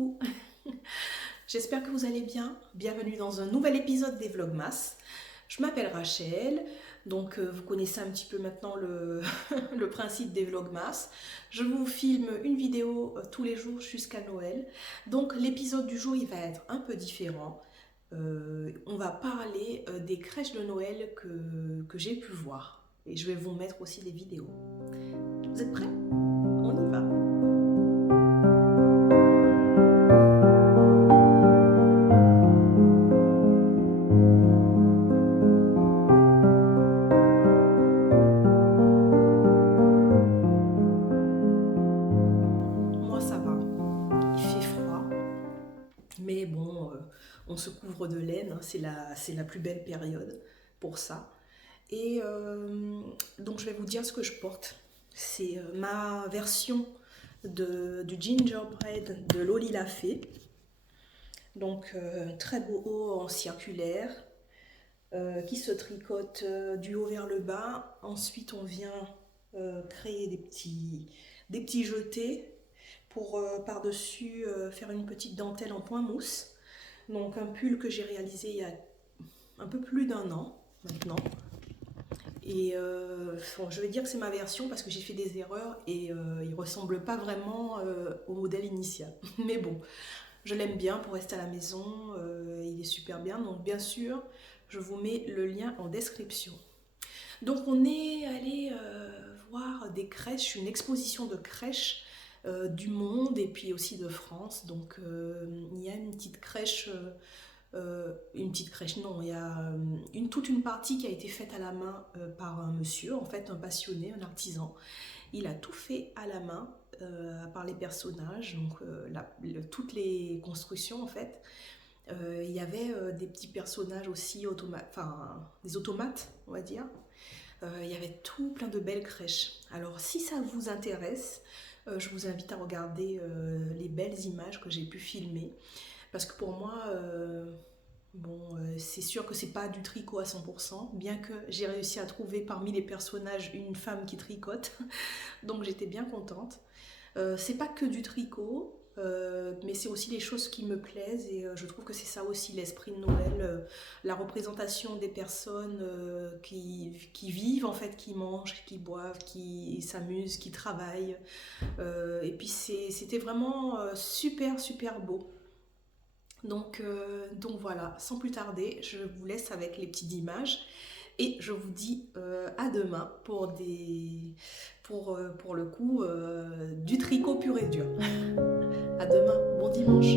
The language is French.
coucou. J'espère que vous allez bien. Bienvenue dans un nouvel épisode des Vlogmas. Je m'appelle Rachel, donc vous connaissez un petit peu maintenant le, le principe des Vlogmas. Je vous filme une vidéo tous les jours jusqu'à Noël. Donc l'épisode du jour, il va être un peu différent. On va parler des crèches de Noël que j'ai pu voir. Et je vais vous mettre aussi des vidéos. Vous êtes prêts? On y va. Moi, ça va. Il fait froid. Mais bon, on se couvre de laine, hein, c'est la plus belle période pour ça. Et donc je vais vous dire ce que je porte. C'est ma version du gingerbread de Loli la Fée. Donc très beau haut en circulaire qui se tricote du haut vers le bas. Ensuite on vient créer des petits jetés pour par-dessus faire une petite dentelle en point mousse. Donc un pull que j'ai réalisé il y a un peu plus d'un an maintenant. Et bon, je vais dire que c'est ma version parce que j'ai fait des erreurs et il ne ressemble pas vraiment au modèle initial. Mais bon, je l'aime bien pour rester à la maison, il est super bien. Donc bien sûr, je vous mets le lien en description. Donc on est allé voir des crèches, une exposition de crèches du monde et puis aussi de France. Donc il y a une petite crèche, non, il y a toute une partie qui a été faite à la main par un monsieur, en fait un passionné, un artisan. Il a tout fait à la main, à part les personnages, donc toutes les constructions en fait. Il y avait des petits personnages aussi, enfin des automates, on va dire. Il y avait tout plein de belles crèches. Alors si ça vous intéresse, je vous invite à regarder les belles images que j'ai pu filmer. Parce que pour moi, c'est sûr que c'est pas du tricot à 100%, bien que j'ai réussi à trouver parmi les personnages une femme qui tricote. Donc j'étais bien contente. C'est pas que du tricot, mais c'est aussi les choses qui me plaisent et je trouve que c'est ça aussi l'esprit de Noël, la représentation des personnes qui vivent en fait, qui mangent, qui boivent, qui s'amusent, qui travaillent. Et puis c'était vraiment super beau. Donc voilà, sans plus tarder, je vous laisse avec les petites images et je vous dis à demain pour le coup du tricot pur et dur. À demain, bon dimanche.